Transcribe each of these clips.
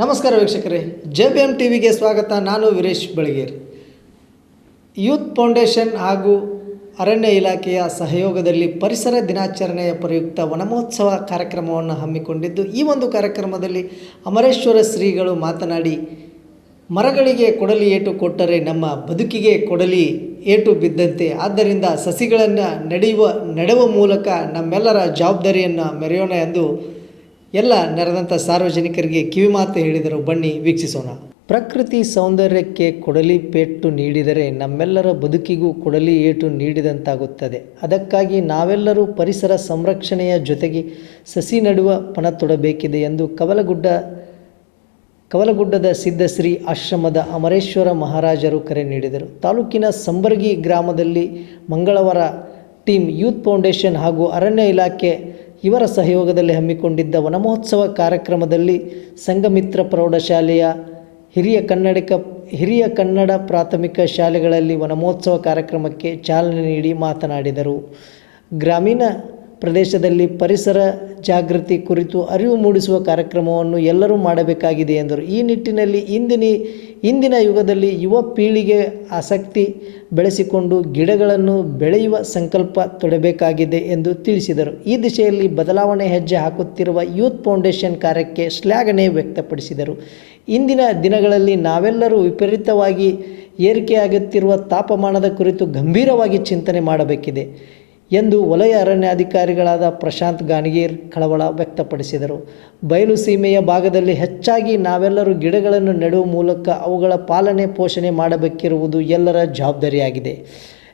ನಮಸ್ಕಾರ ವೀಕ್ಷಕರೇ J B M T ವಿಗೆ ಸ್ವಾಗತ. ನಾನು ವೀರೇಶ್ ಬೆಳಗೇರಿ. ಯೂತ್ ಫೌಂಡೇಶನ್ ಹಾಗೂ ಅರಣ್ಯ ಇಲಾಖೆಯ ಸಹಯೋಗದಲ್ಲಿ ಪರಿಸರ ದಿನಾಚರಣೆಯ ಪ್ರಯುಕ್ತ ವನಮಹೋತ್ಸವ ಕಾರ್ಯಕ್ರಮವನ್ನು ಹಮ್ಮಿಕೊಂಡಿದ್ದು, ಈ ಒಂದು ಕಾರ್ಯಕ್ರಮದಲ್ಲಿ ಅಮರೇಶ್ವರ ಶ್ರೀಗಳು ಮಾತನಾಡಿ, ಮರಗಳಿಗೆ ಕೊಡಲಿ ಏಟು ಕೊಟ್ಟರೆ ನಮ್ಮ ಬದುಕಿಗೆ ಕೊಡಲಿ ಏಟು ಬಿದ್ದಂತೆ. ಆದ್ದರಿಂದ ಸಸಿಗಳನ್ನು ನಡೆಯುವ, ನೆಡುವ ಮೂಲಕ ನಮ್ಮೆಲ್ಲರ ಜವಾಬ್ದಾರಿಯನ್ನು ಮೆರೆಯೋಣ ಎಂದು ಎಲ್ಲ ನೆರೆದಂಥ ಸಾರ್ವಜನಿಕರಿಗೆ ಕಿವಿಮಾತು ಹೇಳಿದರು, ಬನ್ನಿ ವೀಕ್ಷಿಸೋಣ. ಪ್ರಕೃತಿ ಸೌಂದರ್ಯಕ್ಕೆ ಕೊಡಲಿ ಪೇಟು ನೀಡಿದರೆ ನಮ್ಮೆಲ್ಲರ ಬದುಕಿಗೂ ಕೊಡಲಿ ಏಟು ನೀಡಿದಂತಾಗುತ್ತದೆ. ಅದಕ್ಕಾಗಿ ನಾವೆಲ್ಲರೂ ಪರಿಸರ ಸಂರಕ್ಷಣೆಯ ಜೊತೆಗೆ ಸಸಿ ನೆಡುವ ಪಣ ತೊಡಬೇಕಿದೆ ಎಂದು ಕವಲಗುಡ್ಡ, ಕವಲಗುಡ್ಡದ ಸಿದ್ಧಶ್ರೀ ಆಶ್ರಮದ ಅಮರೇಶ್ವರ ಮಹಾರಾಜರು ಕರೆ ನೀಡಿದರು. ತಾಲೂಕಿನ ಸಂಬರ್ಗಿ ಗ್ರಾಮದಲ್ಲಿ ಮಂಗಳವಾರ ಟೀಮ್ ಯೂತ್ ಫೌಂಡೇಶನ್ ಹಾಗೂ ಅರಣ್ಯ ಇಲಾಖೆ ಇವರ ಸಹಯೋಗದಲ್ಲಿ ಹಮ್ಮಿಕೊಂಡಿದ್ದ ವನಮಹೋತ್ಸವ ಕಾರ್ಯಕ್ರಮದಲ್ಲಿ ಸಂಘಮಿತ್ರ ಪ್ರೌಢಶಾಲೆಯ ಹಿರಿಯ ಕನ್ನಡಕ, ಹಿರಿಯ ಕನ್ನಡ ಪ್ರಾಥಮಿಕ ಶಾಲೆಗಳಲ್ಲಿ ವನಮಹೋತ್ಸವ ಕಾರ್ಯಕ್ರಮಕ್ಕೆ ಚಾಲನೆ ನೀಡಿ ಮಾತನಾಡಿದರು. ಗ್ರಾಮೀಣ ಪ್ರದೇಶದಲ್ಲಿ ಪರಿಸರ ಜಾಗೃತಿ ಕುರಿತು ಅರಿವು ಮೂಡಿಸುವ ಕಾರ್ಯಕ್ರಮವನ್ನು ಎಲ್ಲರೂ ಮಾಡಬೇಕಾಗಿದೆ ಎಂದರು. ಈ ನಿಟ್ಟಿನಲ್ಲಿ ಇಂದಿನ ಇಂದಿನ ಯುಗದಲ್ಲಿ ಯುವ ಪೀಳಿಗೆ ಆಸಕ್ತಿ ಬೆಳೆಸಿಕೊಂಡು ಗಿಡಗಳನ್ನು ಬೆಳೆಯುವ ಸಂಕಲ್ಪ ತೊಡಬೇಕಾಗಿದೆ ಎಂದು ತಿಳಿಸಿದರು. ಈ ದಿಶೆಯಲ್ಲಿ ಬದಲಾವಣೆ ಹೆಜ್ಜೆ ಹಾಕುತ್ತಿರುವ ಯೂತ್ ಫೌಂಡೇಶನ್ ಕಾರ್ಯಕ್ಕೆ ಶ್ಲಾಘನೆ ವ್ಯಕ್ತಪಡಿಸಿದರು. ಇಂದಿನ ದಿನಗಳಲ್ಲಿ ನಾವೆಲ್ಲರೂ ವಿಪರೀತವಾಗಿ ಏರಿಕೆಯಾಗುತ್ತಿರುವ ತಾಪಮಾನದ ಕುರಿತು ಗಂಭೀರವಾಗಿ ಚಿಂತನೆ ಮಾಡಬೇಕಿದೆ. ಎಂದು ವಲಯ ಅರಣ್ಯಾಧಿಕಾರಿಗಳಾದ ಪ್ರಶಾಂತ್ ಗಾನಗೀರ್ ಕಳವಳ ವ್ಯಕ್ತಪಡಿಸಿದರು. ಬಯಲು ಸೀಮೆಯ ಭಾಗದಲ್ಲಿ ಹೆಚ್ಚಾಗಿ ನಾವೆಲ್ಲರೂ ಗಿಡಗಳನ್ನು ನೆಡುವ ಮೂಲಕ ಅವುಗಳ ಪಾಲನೆ ಪೋಷಣೆ ಮಾಡಬೇಕಿರುವುದು ಎಲ್ಲರ ಜವಾಬ್ದಾರಿಯಾಗಿದೆ.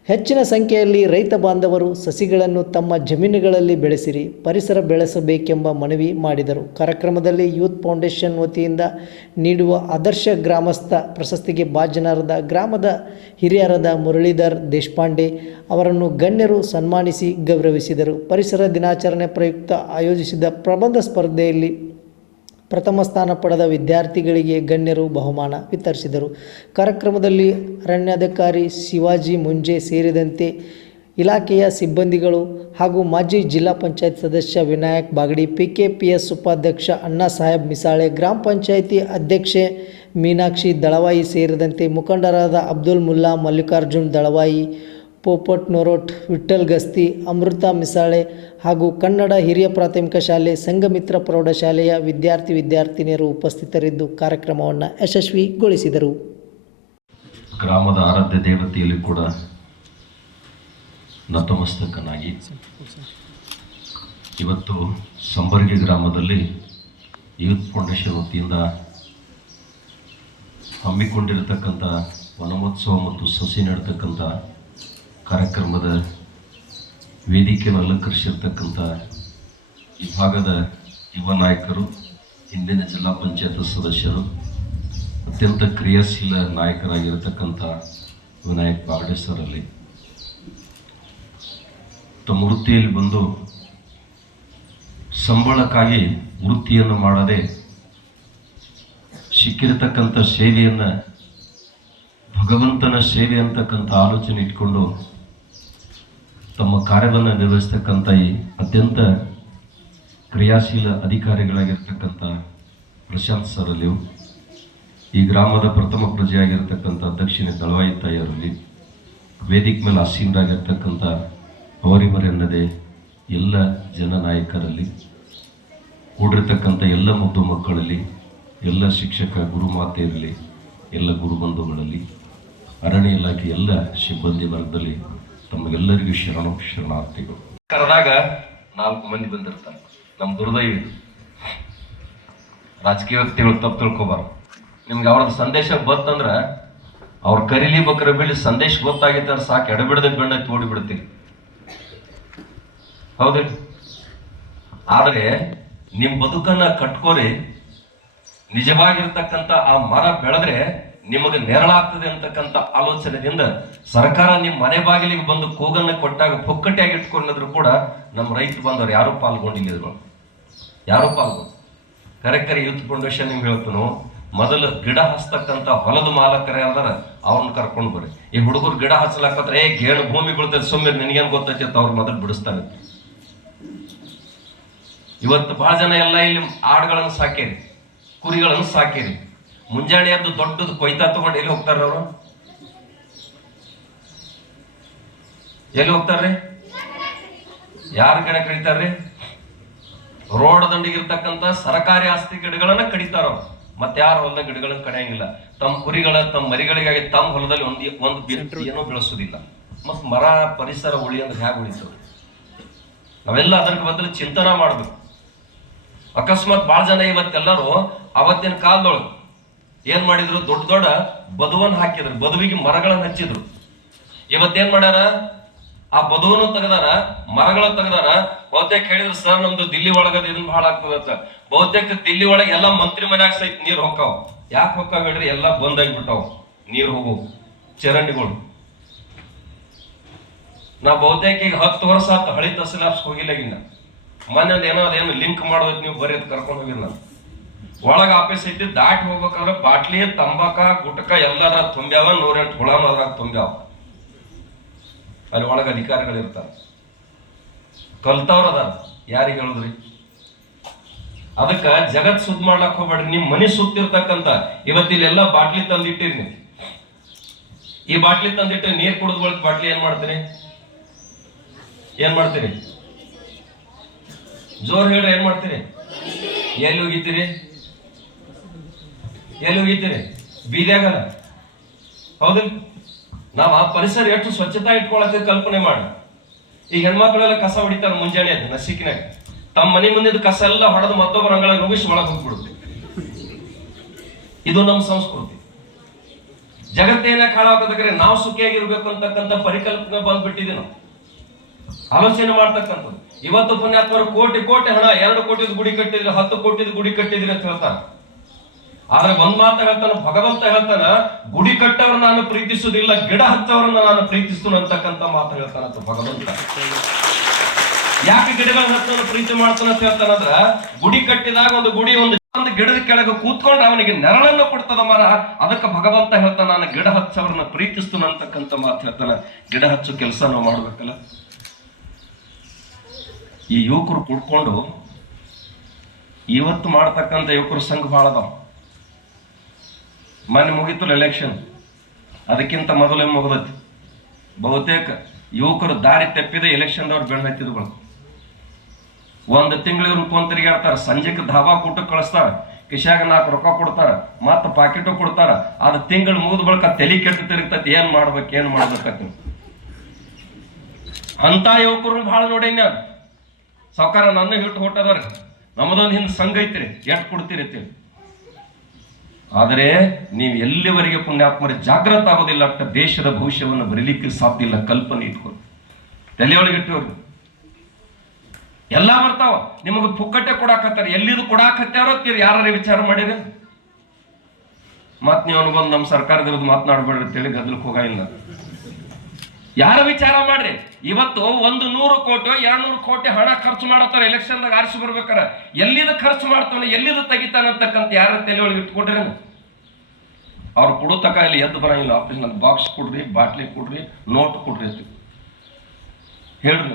ಹೆಚ್ಚಿನ ಸಂಖ್ಯೆಯಲ್ಲಿ ರೈತ ಬಾಂಧವರು ಸಸಿಗಳನ್ನು ತಮ್ಮ ಜಮೀನುಗಳಲ್ಲಿ ಬೆಳೆಸಿರಿ, ಪರಿಸರ ಬೆಳೆಸಬೇಕೆಂಬ ಮನವಿ ಮಾಡಿದರು. ಕಾರ್ಯಕ್ರಮದಲ್ಲಿ ಯೂತ್ ಫೌಂಡೇಶನ್ ವತಿಯಿಂದ ನೀಡುವ ಆದರ್ಶ ಗ್ರಾಮಸ್ಥ ಪ್ರಶಸ್ತಿಗೆ ಭಾಜನರಾದ ಗ್ರಾಮದ ಹಿರಿಯರಾದ ಮುರಳೀಧರ್ ದೇಶಪಾಂಡೆ ಅವರನ್ನು ಗಣ್ಯರು ಸನ್ಮಾನಿಸಿ ಗೌರವಿಸಿದರು. ಪರಿಸರ ದಿನಾಚರಣೆ ಪ್ರಯುಕ್ತ ಆಯೋಜಿಸಿದ ಪ್ರಬಂಧ ಸ್ಪರ್ಧೆಯಲ್ಲಿ ಪ್ರಥಮ ಸ್ಥಾನ ಪಡೆದ ವಿದ್ಯಾರ್ಥಿಗಳಿಗೆ ಗಣ್ಯರು ಬಹುಮಾನ ವಿತರಿಸಿದರು. ಕಾರ್ಯಕ್ರಮದಲ್ಲಿ ಅರಣ್ಯಾಧಿಕಾರಿ ಶಿವಾಜಿ ಮುಂಜೆ ಸೇರಿದಂತೆ ಇಲಾಖೆಯ ಸಿಬ್ಬಂದಿಗಳು ಹಾಗೂ ಮಾಜಿ ಜಿಲ್ಲಾ ಪಂಚಾಯತ್ ಸದಸ್ಯ Vinayak Bagadi P K P S ಉಪಾಧ್ಯಕ್ಷ ಅಣ್ಣಾ ಸಾಹೇಬ್ ಮಿಸಾಳೆ, ಗ್ರಾಮ ಪಂಚಾಯಿತಿ ಅಧ್ಯಕ್ಷೆ ಮೀನಾಕ್ಷಿ ದಳವಾಯಿ ಸೇರಿದಂತೆ ಮುಖಂಡರಾದ ಅಬ್ದುಲ್ ಮುಲ್ಲಾ, ಮಲ್ಲಿಕಾರ್ಜುನ್ ದಳವಾಯಿ ಪೋಪಟ್ ನೊರೋಟ್ ವಿಠಲ್ ಗಸ್ತಿ, ಅಮೃತ ಮಿಸಾಳೆ ಹಾಗೂ ಕನ್ನಡ ಹಿರಿಯ ಪ್ರಾಥಮಿಕ ಶಾಲೆ ಸಂಘಮಿತ್ರ ಪ್ರೌಢಶಾಲೆಯ ವಿದ್ಯಾರ್ಥಿ ವಿದ್ಯಾರ್ಥಿನಿಯರು ಉಪಸ್ಥಿತರಿದ್ದು ಕಾರ್ಯಕ್ರಮವನ್ನು ಯಶಸ್ವಿಗೊಳಿಸಿದರು. ಗ್ರಾಮದ ಆರಾಧ್ಯ ದೇವತೆಯಲ್ಲಿ ಕೂಡ ನತಮಸ್ತಕನಾಗಿ ಇವತ್ತು ಸಂಬರ್ಗಿ ಗ್ರಾಮದಲ್ಲಿ ಯೂತ್ ಫೌಂಡೇಶನ್ ವತಿಯಿಂದ ಹಮ್ಮಿಕೊಂಡಿರತಕ್ಕಂಥ ವನಮೋತ್ಸವ ಮತ್ತು ಸಸಿ ನೆಡ್ತಕ್ಕಂಥ ಕಾರ್ಯಕ್ರಮದ ವೇದಿಕೆಯನ್ನು ಅಲಂಕರಿಸಿರ್ತಕ್ಕಂಥ ಈ ಭಾಗದ ಯುವ ನಾಯಕರು, ಹಿಂದಿನ ಜಿಲ್ಲಾ ಪಂಚಾಯತ್ ಸದಸ್ಯರು, ಅತ್ಯಂತ ಕ್ರಿಯಾಶೀಲ ನಾಯಕರಾಗಿರತಕ್ಕಂಥ ವಿನಾಯಕ್ ಬಾಗಡೆ ಸರಲ್ಲಿ ತಮ್ಮ ವೃತ್ತಿಯಲ್ಲಿ ಬಂದು ಸಂಬಳಕ್ಕಾಗಿ ವೃತ್ತಿಯನ್ನು ಮಾಡದೆ ಸಿಕ್ಕಿರತಕ್ಕಂಥ ಸೇವೆಯನ್ನು ಭಗವಂತನ ಸೇವೆ ಅಂತಕ್ಕಂಥ ಆಲೋಚನೆ ಇಟ್ಕೊಂಡು ತಮ್ಮ ಕಾರ್ಯವನ್ನು ನಿರ್ವಹಿಸ್ತಕ್ಕಂಥ ಈ ಅತ್ಯಂತ ಕ್ರಿಯಾಶೀಲ ಅಧಿಕಾರಿಗಳಾಗಿರ್ತಕ್ಕಂಥ ಪ್ರಶಾಂತ್ ಸರಲ್ಲಿ ಈ ಗ್ರಾಮದ ಪ್ರಥಮ ಪ್ರಜೆಯಾಗಿರ್ತಕ್ಕಂಥ ದಕ್ಷಿಣ ದಳವಾಯಿ ತಾಯಿಯರಲ್ಲಿ ವೇದಿಕೆ ಮೇಲೆ ಆಸೀನರಾಗಿರ್ತಕ್ಕಂಥ ಅವರಿವರೆನ್ನದೇ ಎಲ್ಲ ಜನನಾಯಕರಲ್ಲಿ ಕೂಡಿರ್ತಕ್ಕಂಥ ಎಲ್ಲ ಮುದ್ದು ಮಕ್ಕಳಲ್ಲಿ, ಎಲ್ಲ ಶಿಕ್ಷಕ ಗುರುಮಾತೆಯರಲ್ಲಿ ಎಲ್ಲ ಗುರುಬಂಧುಗಳಲ್ಲಿ ಅರಣ್ಯ ಇಲಾಖೆ ಎಲ್ಲ ಸಿಬ್ಬಂದಿ ವರ್ಗದಲ್ಲಿ ತಮಗೆಲ್ಲರಿಗೂ ಶರಣು ಶರಣಾರ್ಥಿಗಳು. ಕರೆದಾಗ ನಾಲ್ಕು ಮಂದಿ ಬಂದಿರ್ತಾರೆ. ನಮ್ಮ ದುರ್ದೈವ ರಾಜಕೀಯ ವ್ಯಕ್ತಿಗಳು ತಪ್ಪು ತಿಳ್ಕೊಬಾರ್ದು. ನಿಮ್ಗೆ ಅವ್ರದ್ದು ಸಂದೇಶ ಬಂತಂದ್ರೆ ಅವ್ರ ಕರೀಲಿ ಬಕ್ರ ಬೀಳಿ ಸಂದೇಶ ಗೊತ್ತಾಗಿತ್ತಾರೆ ಸಾಕು ಎಡಬಿಡದೆ ಬೆಣ್ಣ ತೋಡಿ ಬಿಡ್ತೀರಿ ಹೌದ್ರಿ? ಆದರೆ ನಿಮ್ಮ ಬದುಕನ್ನ ಕಟ್ಕೋರಿ, ನಿಜವಾಗಿರ್ತಕ್ಕಂಥ ಆ ಮರ ಬೆಳೆದ್ರೆ ನಿಮಗೆ ನೆರಳಾಗ್ತದೆ ಅಂತಕ್ಕಂಥ ಆಲೋಚನೆಯಿಂದ ಸರ್ಕಾರ ನಿಮ್ಮ ಮನೆ ಬಾಗಿಲಿಗೆ ಬಂದು ಕೂಗನ್ನು ಕೊಟ್ಟಾಗ ಪುಕ್ಕಟ್ಟಿಯಾಗಿ ಇಟ್ಕೊಂಡಿದ್ರು ಕೂಡ ನಮ್ಮ ರೈತ ಬಂದವರು ಯಾರೂ ಪಾಲ್ಗೊಂಡಿಲ್ಲ ಯಾರು ಪಾಲ್ಗೊಂಡು? ಕರೆ ಯೂತ್ ಫೌಂಡೇಶನ್ ನಿಮ್ಗೆ ಹೇಳ್ತಾನೋ, ಮೊದಲು ಗಿಡ ಹಚ್ತಕ್ಕಂಥ ಹೊಲದ ಮಾಲಕರೇ ಅಂದ್ರೆ, ಅವ್ರನ್ನ ಕರ್ಕೊಂಡು ಬರ್ರಿ. ಈ ಹುಡುಗರು ಗಿಡ ಹಚ್ಚಲಾಕತ್ರ ಏ, ಗೇಣು ಭೂಮಿ ಬೀಳ್ತದೆ ಸುಮ್ಮನೆ ನಿನಗೇನು ಗೊತ್ತೈತೆ ಅವ್ರು ಮೊದಲು ಬಿಡಿಸ್ತಾನೆ ಇವತ್ತು ಬಹಳ ಜನ ಎಲ್ಲ ಇಲ್ಲಿ ಆಡುಗಳನ್ನು ಸಾಕೇರಿ ಕುರಿಗಳನ್ನು ಸಾಕಿರಿ ಮುಂಜಾನೆ ಅಂದು ದೊಡ್ಡದು ಕೊಯ್ತಾ ತಗೊಂಡು ಎಲ್ಲಿ ಹೋಗ್ತಾರ ಅವರು? ಎಲ್ಲಿ ಹೋಗ್ತಾರ್ರಿ? ಯಾರ ಕಡೆ ಕಡಿತಾರ್ರಿ? ರೋಡ್ ದಂಡಿಗಿರ್ತಕ್ಕಂಥ ಸರಕಾರಿ ಆಸ್ತಿ ಗಿಡಗಳನ್ನ ಕಡಿತಾರ ಅವ್ರು. ಮತ್ತೆ ಯಾರ ಹೊಲದ ಗಿಡಗಳನ್ನ ಕಡಿಯಂಗಿಲ್ಲ. ತಮ್ಮ ಕುರಿಗಳ ತಮ್ಮ ಮರಿಗಳಿಗಾಗಿ ತಮ್ಮ ಹೊಲದಲ್ಲಿ ಒಂದು ಒಂದು ಏನೂ ಬೆಳೆಸೋದಿಲ್ಲ. ಮತ್ ಮರ ಪರಿಸರ ಉಳಿ ಅಂದ್ರೆ ಹೇಗೆ ಉಳಿತು ನಾವೆಲ್ಲ ಅದರ ಬದಲು ಚಿಂತನ ಮಾಡೋದು ಅಕಸ್ಮಾತ್ ಬಾಳ ಜನ ಇವತ್ತೆಲ್ಲರೂ ಅವತ್ತಿನ ಕಾಲದೊಳಗೆ ಏನ್ ಮಾಡಿದ್ರು? ದೊಡ್ಡ ದೊಡ್ಡ ಬದುವನ್ ಹಾಕಿದ್ರು, ಬದುವಿಗೆ ಮರಗಳನ್ನು ಹಚ್ಚಿದ್ರು. ಇವತ್ತೇನ್ ಮಾಡ್ಯಾರ? ಆ ಬದುವನ್ನು ತೆಗದಾರ ಮರಗಳ ತೆಗದಾರ. ಬಹುತೇಕ ಹೇಳಿದ್ರು, ಸರ್, ನಮ್ದು ದಿಲ್ಲಿ ಒಳಗದ ಇದನ್ನ ಬಹಳ ಆಗ್ತದತ್ತ ಬಹುತೇಕ ದಿಲ್ಲಿ ಒಳಗೆ ಎಲ್ಲ ಮಂತ್ರಿ ಮನ್ಯಾಗ ಸಹಿತ ನೀರ್ ಹೊಕ್ಕಾವ. ಯಾಕೆ ಹೊಕ್ಕಾವ ಹೇಳ್ರಿ? ಎಲ್ಲಾ ಬಂದಾಗ್ಬಿಟ್ಟಾವ ನೀರ್ ಹೋಗು, ಚರಂಡಿಗಳು. ನಾ ಬಹುತೇಕ ಈಗ ಹತ್ತು ವರ್ಷ ಆತ, ಹಳಿ ತಹಸೀಲ್ ಹೋಗಿಲ್ಲ ಈಗ. ಮೊನ್ನೆ ಏನೋ ಅದೇನು ಲಿಂಕ್ ಮಾಡೋದ್ ನೀವು ಬರೀ ಕರ್ಕೊಂಡು ಹೋಗಿಲ್ಲ ನಾನು. ಒಳಗ ಆಫೀಸ್ ಐತಿ, ದಾಟಿ ಹೋಗ್ಬೇಕಂದ್ರೆ ಬಾಟ್ಲಿ, ತಂಬಾಕ, ಗುಟಕ ಎಲ್ಲರ ತುಂಬ್ಯಾವ, ನೂರೆಂಟು ಹುಳ ಅದ್ರಾಗ ತುಂಬ್ಯಾವ. ಅಲ್ಲಿ ಒಳಗ ಅಧಿಕಾರಿಗಳು ಇರ್ತಾರ. ಕಲ್ತವ್ರ ಅದಾರ. ಯಾರಿಗೆ ಹೇಳುದ್ರಿ? ಅದಕ್ಕೆ ಜಗತ್ ಸುದ್ ಮಾಡ್ಲಕ್ ಹೋಗ್ಬೇಡ್ರಿ. ನಿಮ್ ಮನೆ ಸುತ್ತಿರ್ತಕ್ಕಂತ ಇವತ್ತಿಲ್ಲೆಲ್ಲ ಬಾಟ್ಲಿ ತಂದಿಟ್ಟಿರಿ ಈ ಬಾಟ್ಲಿ ತಂದಿಟ್ಟು ನೀರು ಕುಡಿದ್ ಬಾಟ್ಲಿ ಏನ್ ಮಾಡ್ತೀರಿ? ಏನ್ ಮಾಡ್ತೀರಿ? ಜೋರ್ ಹೇಳ್ರಿ, ಏನ್ ಮಾಡ್ತೀರಿ? ಎಲ್ಲಿ ಹೋಗಿದ್ದೀರಿ? ಎಲ್ಲಿ ಹೋಗಿದ್ದೀರಿ ಬೀದಿಯಾಗಲ್ಲ. ಹೌದಿಲ್ಲ ನಾವು ಆ ಪರಿಸರ ಎಷ್ಟು ಸ್ವಚ್ಛತಾ ಇಟ್ಕೊಳಕ್ಕೆ ಕಲ್ಪನೆ ಮಾಡಿ. ಈ ಹೆಣ್ಮಕ್ಳೆಲ್ಲ ಕಸ ಹೊಡಿತಾರೆ ಮುಂಜಾನೆ ಅದು ನಸಿಕಿನಾಗ. ತಮ್ಮ ಮನೆ ಮುಂದೆ ಕಸ ಎಲ್ಲ ಹೊಡೆದು ಮತ್ತೊಬ್ಬರ ಅಂಗಳ ರೂಪಿಸಿ ಒಳಗೆ ಹೋಗ್ಬಿಡುತ್ತೆ. ಇದು ನಮ್ಮ ಸಂಸ್ಕೃತಿ. ಜಗತ್ತೇನ ಕಾಳಾಗದಕ್ರೆ ನಾವು ಸುಖಿಯಾಗಿರ್ಬೇಕು ಅಂತಕ್ಕಂಥ ಪರಿಕಲ್ಪನೆ ಬಂದ್ಬಿಟ್ಟಿದೆ ನಾವು. ಆಲೋಚನೆ ಮಾಡ್ತಕ್ಕಂಥದ್ದು. ಇವತ್ತು ಪುಣ್ಯಾತ್ಮರು ಕೋಟಿ ಕೋಟಿ ಹಣ, ಎರಡು ಕೋಟಿದ ಗುಡಿ ಕಟ್ಟಿದ್ರು, ಹತ್ತು ಕೋಟಿದ ಗುಡಿ ಕಟ್ಟಿದ್ರೆ ಅಂತ ಹೇಳ್ತಾನೆ ಆದ್ರೆ ಒಂದ್ ಮಾತು ಹೇಳ್ತಾನ, ಭಗವಂತ ಹೇಳ್ತಾನ, ಗುಡಿ ಕಟ್ಟವ್ರ ನಾನು ಪ್ರೀತಿಸುದಿಲ್ಲ, ಗಿಡ ಹಚ್ಚವ್ರನ್ನ ನಾನು ಪ್ರೀತಿಸ್ತುನು ಅಂತಕ್ಕಂಥ ಮಾತು ಹೇಳ್ತಾನಂತ ಭಗವಂತ. ಯಾಕೆ ಗಿಡಗಳನ್ನ ಹಚ್ಚೋನು ಪ್ರೀತಿ ಮಾಡ್ತಾನಂತ ಹೇಳ್ತಾನಂದ್ರ ಗುಡಿ ಕಟ್ಟಿದಾಗ ಒಂದು ಗುಡಿ ಒಂದು ಒಂದು ಗಿಡದ ಕೆಳಗೆ ಕೂತ್ಕೊಂಡು ಅವನಿಗೆ ನೆರಳನ್ನು ಕೊಡ್ತದ ಮರ ಅದಕ್ಕೆ ಭಗವಂತ ಹೇಳ್ತಾನ, ನಾನು ಗಿಡ ಹಚ್ಚವ್ರನ್ನ ಪ್ರೀತಿಸ್ತುನು ಅಂತಕ್ಕಂಥ ಮಾತು ಹೇಳ್ತಾನ. ಗಿಡ ಹಚ್ಚು ಕೆಲಸ ನಾವು ಮಾಡ್ಬೇಕಲ್ಲ? ಈ ಯುವಕರು ಕುಡ್ಕೊಂಡು, ಇವತ್ತು ಮಾಡ್ತಕ್ಕಂಥ ಯುವಕರು ಸಂಘ ಭಾಳ ಅದಾವ. ಮೊನ್ನೆ ಮುಗಿತು ಎಲೆಕ್ಷನ್ ಅದಕ್ಕಿಂತ ಮೊದಲೇ ಮುಗಿದೈತಿ ಬಹುತೇಕ ಯುವಕರು ದಾರಿ ತಪ್ಪಿದ ಎಲೆಕ್ಷನ್ದವ್ರು ಬೆಣ್ಣ ಹತ್ತಿದ್ಗಳು ಒಂದು ತಿಂಗಳು ಫೋನ್ ಕೊಂದ್ ತಿರುಗಾಡ್ತಾರ ಸಂಜೆಗೆ ಧಾಬಾ ಕೂಟಕ್ಕೆ ಕಳಿಸ್ತಾರ, ಕಿಶಾಗ ನಾಲ್ಕು ರೊಕ್ಕ ಕೊಡ್ತಾರ, ಮತ್ತು ಪಾಕೆಟು ಕೊಡ್ತಾರ. ಅದು ತಿಂಗಳು ಮುಗಿದ ಬಳಿಕ ತಲೆ ಕೆಟ್ಟು ತಿರುಗ್ತೈತಿ, ಏನು ಮಾಡ್ಬೇಕು, ಏನು ಮಾಡ್ಬೇಕಂತ ಅಂತ ಯುವಕರು ಬಹಳ ನೋಡೇನಿ ನಾನು ಸಾವುಕಾರ ನನ್ನ ಹಿಟ್ಟು ಹೊಟ್ಟದಾರ ನಮ್ಮದೊಂದು ಹಿಂದೆ ಸಂಘ ಐತ್ರಿ, ಎಟ್ ಕೊಡ್ತೀರಿ ಅಂತೇಳಿ ಆದರೆ ನೀವು ಎಲ್ಲಿವರೆಗೆ ಪುಣ್ಯಾತ್ಮರ ಜಾಗೃತ ಆಗೋದಿಲ್ಲ ಅಂತ ದೇಶದ ಭವಿಷ್ಯವನ್ನು ಬರೀಲಿಕ್ಕೆ ಸಾಧ್ಯ ಇಲ್ಲ, ಕಲ್ಪನೆ ಇಟ್ಕೊಂಡು ತಲೆಯೊಳಗೆ ಇಟ್ಟವ್ರು ಎಲ್ಲ ಬರ್ತಾವ. ನಿಮಗೆ ಪುಕ್ಕಟ್ಟೆ ಕೊಡಾಕತ್ತಾರ. ಎಲ್ಲಿದು ಕೊಡಾಕತ್ತಾರೋ ಯಾರ ವಿಚಾರ ಮಾಡಿರಿ? ಮತ್ ನೀವು ಅನ್ಕೊಂಡ್ ನಮ್ಮ ಸರ್ಕಾರದ ವಿರುದ್ಧ ಮಾತನಾಡ್ಬೇಡ್ರಿ ಅಂತೇಳಿ ಗದ್ದಲಕ್ಕೆ ಹೋಗಿಲ್ಲ ಯಾರ ವಿಚಾರ ಮಾಡ್ರಿ? ಇವತ್ತು ಒಂದು ನೂರು ಕೋಟಿ ಎರಡು ನೂರು ಕೋಟಿ ಹಣ ಖರ್ಚು ಮಾಡತ್ತಾರ ಎಲೆಕ್ಷನ್ದಾಗ ಆರಿಸಿ ಬರ್ಬೇಕಾರ. ಎಲ್ಲಿದ ಖರ್ಚು ಮಾಡ್ತಾನೆ ಎಲ್ಲಿದ ತೆಗಿತಾನೆ ಅಂತಕ್ಕಂತ ಯಾರ ತಲೆ ಒಳಗೆ ಇಟ್ಕೊಟ್ರಿ ಅವ್ರು ಕೊಡೋ ತಕ ಇಲ್ಲಿ ಎದ್ದು ಬರಂಗಿಲ್ಲ ಆಫೀಸ್ ನನ್ನ ಬಾಕ್ಸ್ ಕೊಡ್ರಿ, ಬಾಟ್ಲಿ ಕೊಡ್ರಿ ನೋಟ್ ಕೊಡ್ರಿ ಅಂತ. ಹೇಳ್ರಿ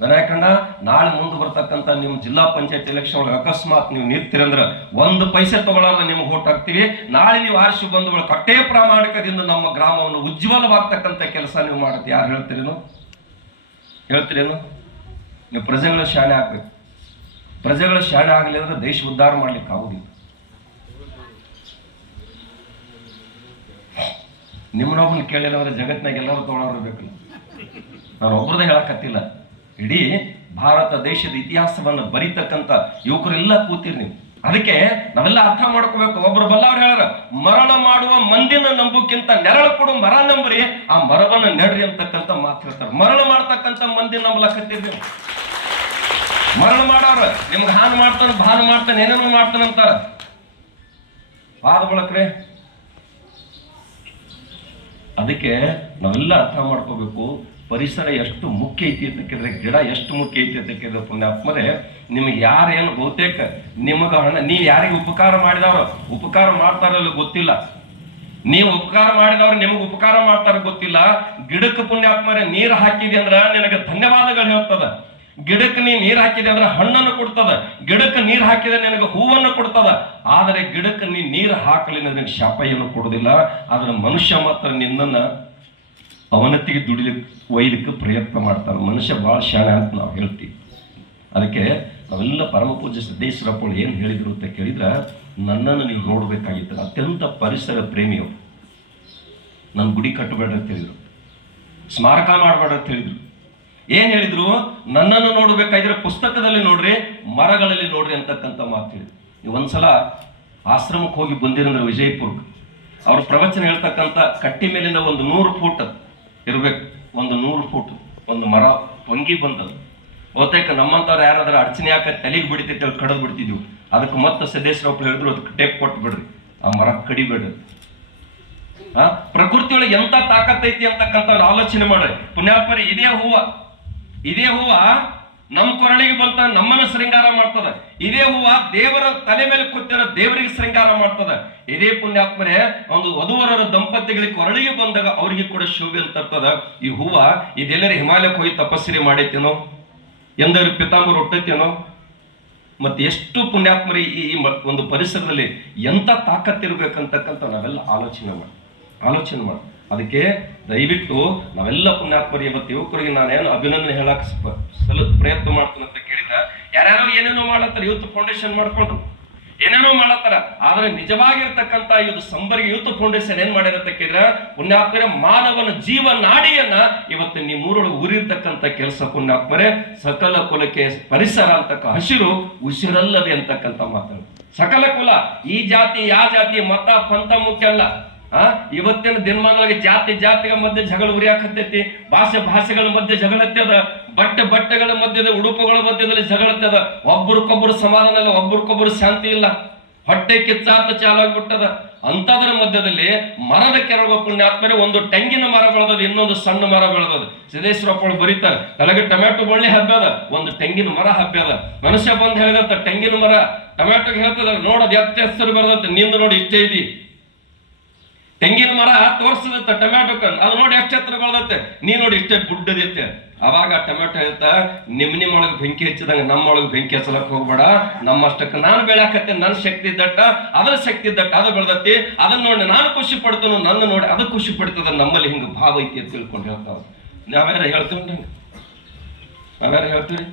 ಯಾಕಂದ್ರ ನಾಳೆ ಮುಂದೆ ಬರ್ತಕ್ಕಂಥ ನಿಮ್ಮ ಜಿಲ್ಲಾ ಪಂಚಾಯತ್ ಎಲೆಕ್ಷನ್ ಒಳಗೆ ಅಕಸ್ಮಾತ್ ನೀವು ನಿಂತಿರಿ ಅಂದ್ರೆ ಒಂದು ಪೈಸೆ ತಗೊಳ್ಳಲ್ಲ ನಿಮ್ಗೆ ಓಟ್ ಹಾಕ್ತೀವಿ. ನಾಳೆ ನೀವು ಆರಿಸಿ ಬಂದ ಕಟ್ಟೆ ಪ್ರಾಮಾಣಿಕದಿಂದ ನಮ್ಮ ಗ್ರಾಮವನ್ನು ಉಜ್ವಲವಾಗ್ತಕ್ಕಂಥ ಕೆಲಸ ನೀವು ಮಾಡುತ್ತೆ. ಯಾರು ಹೇಳ್ತೀರೇನು? ಹೇಳ್ತೀರೇನು? ನೀವು ಪ್ರಜೆಗಳ ಶಾಣೆ ಆಗ್ಬೇಕು. ಪ್ರಜೆಗಳ ಶಾಣೆ ಆಗಲಿ ಅಂದ್ರೆ ದೇಶ ಉದ್ಧಾರ ಮಾಡ್ಲಿಕ್ಕೆ ಆಗುದಿಲ್ಲ. ನಿಮ್ಮನ್ನೊಬ್ಬನ ಕೇಳಿಲ್ಲ ಅಂದ್ರೆ ಜಗತ್ನಾಗ ಎಲ್ಲರೂ ಬೇಕಲ್ಲ ನಾನು ಒಬ್ಬರದೇ ಹೇಳಕತ್ತಿಲ್ಲ ಇಡೀ ಭಾರತ ದೇಶದ ಇತಿಹಾಸವನ್ನು ಬರೀತಕ್ಕಂಥ ಯುವಕರೆಲ್ಲ ಕೂತಿರಿ ನೀವು. ಅದಕ್ಕೆ ನಾವೆಲ್ಲ ಅರ್ಥ ಮಾಡ್ಕೋಬೇಕು. ಒಬ್ರು ಬಲ್ಲವ್ರು ಹೇಳಾರ ಮರಣ ಮಾಡುವ ಮಂದಿನ ನಂಬುಕ್ಕಿಂತ ನೆರಳು ಕೊಡು, ಮರ ನಂಬ್ರಿ. ಆ ಮರವನ್ನು ನೆಡ್ರಿ ಅಂತಕ್ಕಂಥ ಮಾತು ಹೇಳ್ತಾರೆ. ಮರಣ ಮಾಡ್ತಕ್ಕಂಥ ಮಂದಿ ನಂಬಲಕತ್ತೀರಿ ಮರಣ ಮಾಡೋರು, ನಿಮ್ಗೆ ಹಾನ್ ಮಾಡ್ತಾನೆ, ಭಾನ ಮಾಡ್ತಾನೆ, ಏನೇನೋ ಮಾಡ್ತಾನೆ ಅಂತಾರ. ಆದ ಬಳಕ್ರೆ. ಅದಕ್ಕೆ ನಾವೆಲ್ಲ ಅರ್ಥ ಮಾಡ್ಕೋಬೇಕು. ಪರಿಸರ ಎಷ್ಟು ಮುಖ್ಯ ಐತಿ ಅಂತಕ್ಕಿದ್ರೆ ಗಿಡ ಎಷ್ಟು ಮುಖ್ಯ ಐತಿ ಅಂತಕ್ಕಿದ್ರೆ ಪುಣ್ಯಾತ್ಮರೇ ನಿಮಗೆ ಯಾರೇನು ಬಹುತೇಕ ನಿಮಗೆ ಹಣ ನೀವು ಯಾರಿಗೆ ಉಪಕಾರ ಮಾಡಿದವರು? ಉಪಕಾರ ಮಾಡ್ತಾರಲ್ಲ ಗೊತ್ತಿಲ್ಲ. ನೀವು ಉಪಕಾರ ಮಾಡಿದವ್ರು ನಿಮಗೆ ಉಪಕಾರ ಮಾಡ್ತಾರ ಗೊತ್ತಿಲ್ಲ. ಗಿಡಕ್ಕೆ ಪುಣ್ಯಾತ್ಮರೇ ನೀರು ಹಾಕಿದೆ ಅಂದ್ರೆ ನಿನಗೆ ಧನ್ಯವಾದಗಳು ಹೇಳ್ತದ. ಗಿಡಕ್ಕೆ ನೀ ನೀರು ಹಾಕಿದೆ ಅಂದ್ರೆ ಹಣ್ಣನ್ನು ಕೊಡ್ತದ. ಗಿಡಕ್ಕೆ ನೀರು ಹಾಕಿದ್ರೆ ನಿನಗೆ ಹೂವನ್ನು ಕೊಡ್ತದ. ಆದರೆ ಗಿಡಕ್ಕೆ ನೀ ನೀರು ಹಾಕಲಿ ಶಾಪ ಏನು ಕೊಡುದಿಲ್ಲ. ಆದ್ರೆ ಮನುಷ್ಯ ಮಾತ್ರ ನಿನ್ನನ್ನ ಅವನತಿಗೆ ದುಡಿಲಿಕ್ಕೆ ಒಯ್ಲಿಕ್ಕೆ ಪ್ರಯತ್ನ ಮಾಡ್ತಾರೆ? ಮನುಷ್ಯ ಭಾಳ ಶಾಣ ಅಂತ ನಾವು ಹೇಳ್ತೀವಿ. ಅದಕ್ಕೆ ನಾವೆಲ್ಲ ಪರಮ ಪೂಜ್ಯ ಸಿದ್ದೇಶ್ವರಪ್ಪಳು ಏನು ಹೇಳಿದ್ರು ಅಂತ ಕೇಳಿದ್ರೆ, ನನ್ನನ್ನು ನೀವು ನೋಡಬೇಕಾಗಿತ್ತು ಅತ್ಯಂತ ಪರಿಸರ ಪ್ರೇಮಿಯವರು ನನ್ನ ಗುಡಿ ಕಟ್ಟಬೇಡ ಅಂತ ಹೇಳಿದರು. ಸ್ಮಾರಕ ಮಾಡಬೇಡ ಅಂತ ಹೇಳಿದರು. ಏನು ಹೇಳಿದರು? ನನ್ನನ್ನು ನೋಡಬೇಕಾದ್ರೆ ಪುಸ್ತಕದಲ್ಲಿ ನೋಡ್ರಿ, ಮರಗಳಲ್ಲಿ ನೋಡ್ರಿ ಅಂತಕ್ಕಂಥ ಮಾತು ಹೇಳಿದ್ರು. ನೀವು ಒಂದ್ಸಲ ಆಶ್ರಮಕ್ಕೆ ಹೋಗಿ ಬಂದಿರಂದ್ರೆ ವಿಜಯಪುರಕ್ಕೆ ಅವ್ರ ಪ್ರವಚನ ಹೇಳ್ತಕ್ಕಂಥ ಕಟ್ಟಿ ಮೇಲಿಂದ ಒಂದು ನೂರು ಫೂಟ್ ಇರ್ಬೇಕು. ಒಂದು ನೂರು ಫೂಟ್, ಒಂದು ಮರ ಪೊಂಗಿ ಬಂದದ್ದು. ಬಹುತೇಕ ನಮ್ಮಂಥವ್ರು ಯಾರಾದ್ರೂ ಅಡಚಣೆ ಹಾಕ ತಲೆಗೆ ಬಿಡ್ತೈತೆ ಅಲ್ಲಿ ಕಡದ್ ಬಿಡ್ತಿದ್ವು. ಅದಕ್ಕೆ ಮತ್ತೆ ಸಿದ್ದೇಶ್ವರಪ್ಪ ಹೇಳಿದ್ರು, ಅದಕ್ಕೆ ಟೇಪ್ ಕೊಟ್ಟು ಬಿಡ್ರಿ. ಆ ಮರ ಕಡಿಬೇಡ್ರಿ ಆ? ಪ್ರಕೃತಿಯೊಳಗೆ ಎಂತ ತಾಕತ್ತೈತಿ ಅಂತಕ್ಕಂಥ ಆಲೋಚನೆ ಮಾಡ್ರಿ. ಪುಣ್ಯಾಪರಿ ಇದೇ ಹೂವ. ಇದೇ ಹೂವ? ನಮ್ಮ ಕೊರಳಿಗೆ ಬಂತ, ನಮ್ಮನ್ನ ಶೃಂಗಾರ ಮಾಡ್ತದ. ಇದೇ ಹೂವ ದೇವರ ತಲೆ ಮೇಲೆ ಕೂತಿರೋ ದೇವರಿಗೆ ಶೃಂಗಾರ ಮಾಡ್ತದ. ಇದೇ ಪುಣ್ಯಾತ್ಮರೆ ಒಂದು ವಧುವರರ ದಂಪತಿಗಳಿಗೆ ಕೊರಳಿಗೆ ಬಂದಾಗ ಅವರಿಗೆ ಕೂಡ ಶೋಭೆ ಅಂತ ಇರ್ತದ ಈ ಹೂವ ಇದೆಲ್ಲರ ಹಿಮಾಲಯಕ್ಕೆ ಹೋಗಿ ತಪಸ್ಸರಿ ಮಾಡೈತೇನೋ? ಎಂದರು ಪಿತಾಂಬರು ಹುಟ್ಟೈತೇನೋ? ಮತ್ತೆ ಎಷ್ಟು ಪುಣ್ಯಾತ್ಮರಿ ಈ ಒಂದು ಪರಿಸರದಲ್ಲಿ ಎಂತ ತಾಕತ್ತಿರ್ಬೇಕಂತಕ್ಕಂಥ ನಾವೆಲ್ಲ ಆಲೋಚನೆ ಮಾಡಿ ಆಲೋಚನೆ ಮಾಡಿ. ಅದಕ್ಕೆ ದಯವಿಟ್ಟು ನಾವೆಲ್ಲ ಪುಣ್ಯಾತ್ಮರಿಗೆ ಇವತ್ತು ಯುವಕರಿಗೆ ನಾನೇನು ಅಭಿನಂದನೆ ಹೇಳಕ್ ಸಲ, ಪ್ರಯತ್ನ ಮಾಡ್ತೀನಿ ಅಂತ ಕೇಳಿದ ಯಾರ್ಯಾರೋ ಏನೇನೋ ಮಾಡತ್ತಾರ, ಯೂತ್ ಫೌಂಡೇಶನ್ ಮಾಡ್ಕೊಂಡ್ರು ಏನೇನೋ ಮಾಡತ್ತಾರ. ಆದ್ರೆ ನಿಜವಾಗಿರ್ತಕ್ಕಂತ ಇದು ಸಂಬರಿಗೆ ಯೂತ್ ಫೌಂಡೇಶನ್ ಏನ್ ಮಾಡಿರತ್ತ ಕೇಳಿದ್ರ ಪುಣ್ಯಾತ್ಮರ ಮಾನವನ ಜೀವ ನಾಡಿಯನ್ನ ಇವತ್ತು ನಿಮ್ಮ ಊರೊಳಗೆ ಉರಿರ್ತಕ್ಕಂಥ ಕೆಲಸ ಪುಣ್ಯಾತ್ಮರೆ, ಸಕಲ ಕುಲಕ್ಕೆ ಪರಿಸರ ಅಂತಕ್ಕ ಹಸಿರು, ಉಸಿರಲ್ಲದೆ ಅಂತಕ್ಕಂಥ ಮಾತಾಡು ಸಕಲ ಕುಲ, ಈ ಜಾತಿ ಯಾವ ಜಾತಿ, ಮತ, ಪಂಥ, ಮುಖ್ಯ ಅಲ್ಲ. ಆ? ಇವತ್ತಿನ ದಿನಮಾನವಾಗಿ ಜಾತಿ ಜಾತಿಗಳ ಮಧ್ಯೆ ಜಗಳ ಉರಿಯಾಕತ್ತೈತಿ. ಭಾಷೆ ಭಾಷೆಗಳ ಮಧ್ಯೆ ಜಗಳ ಹತ್ಯದ ಬಟ್ಟೆ ಬಟ್ಟೆಗಳ ಮಧ್ಯದ ಉಡುಪುಗಳ ಮಧ್ಯದಲ್ಲಿ ಜಗಳ ಒಬ್ಬರಿಗೊಬ್ಬರು ಸಮಾಧಾನ ಇಲ್ಲ ಒಬ್ಬರಿಗೊಬ್ಬರು ಶಾಂತಿ ಇಲ್ಲ. ಹೊಟ್ಟೆ ಕಿಚ್ಚಾತ ಚಾಲಾಗ್ಬಿಟ್ಟದ. ಅಂತದ್ರ ಮಧ್ಯದಲ್ಲಿ ಮರದ ಕೆರಗ ಪುಣ್ಯಾತ್ಮರೆ ಒಂದು ತೆಂಗಿನ ಮರ ಬೆಳೆದದ, ಇನ್ನೊಂದು ಸಣ್ಣ ಮರ ಬೆಳೆದದ. ಸಿದ್ದೇಶ್ವರಪ್ಪಳು ಬರೀತಾರೆ, ತಲೆಗೆ ಟೊಮ್ಯಾಟೊ ಬಳ್ಳಿ ಹಬ್ಬದ ಒಂದು ತೆಂಗಿನ ಮರ ಹಬ್ಬದ ಮನುಷ್ಯ ಬಂದು ಹೇಳಿದಂತ ತೆಂಗಿನ ಮರ, ಟೊಮ್ಯಾಟೊಗೆ ಹೇಳ್ತದ ನೋಡೋದು ಎತ್ತ ಹೆಸರು ಬರ್ತದೆ ನಿಂದು ನೋಡಿ ಇಷ್ಟೇ ಇದಿ. ಮರ ಟೊಮ್ಯಾಟೋ ಟೊಮ್ಯಾಟೊ ಅದು ನೋಡಿ ಎಷ್ಟು ಎತ್ತರ ಬೆಳೆದತ್ತೆ ನೀ ನೋಡಿ ಇಷ್ಟೇ ಗುಡ್ಡದೈತೆ. ಅವಾಗ ಆ ಟೊಮ್ಯಾಟೊ ಅಂತ ನಿಮ್ ನಿಮ್ಮೊಳಗೆ ಬೆಂಕಿ ಹಚ್ಚಿದಂಗೆ ನಮ್ಮೊಳಗೆ ಬೆಂಕಿ ಹಚ್ಚಲಕ್ಕೆ ಹೋಗ್ಬೇಡ. ನಮ್ಮಷ್ಟಕ್ಕೆ ನಾನು ಬೆಳಕತ್ತೆ ನನ್ನ ಶಕ್ತಿ ದಟ್ಟ, ಅದರ ಶಕ್ತಿ ದಟ್ಟ, ಅದು ಬೆಳೆದತ್ತಿ ಅದನ್ನ ನೋಡಿ ನಾನು ಖುಷಿ ಪಡ್ತೇನೆ, ನನ್ನ ನೋಡಿ ಅದು ಖುಷಿ ಪಡ್ತದ ನಮ್ಮಲ್ಲಿ ಹಿಂಗೆ ಭಾವ ಐತಿ ಅಂತ ತಿಳ್ಕೊಂಡು ಹೇಳ್ತಾವ ನಾವ್ಯಾರ ಹೇಳ್ತೇವೆ ನಾವ್ಯಾರ ಹೇಳ್ತೀವಿ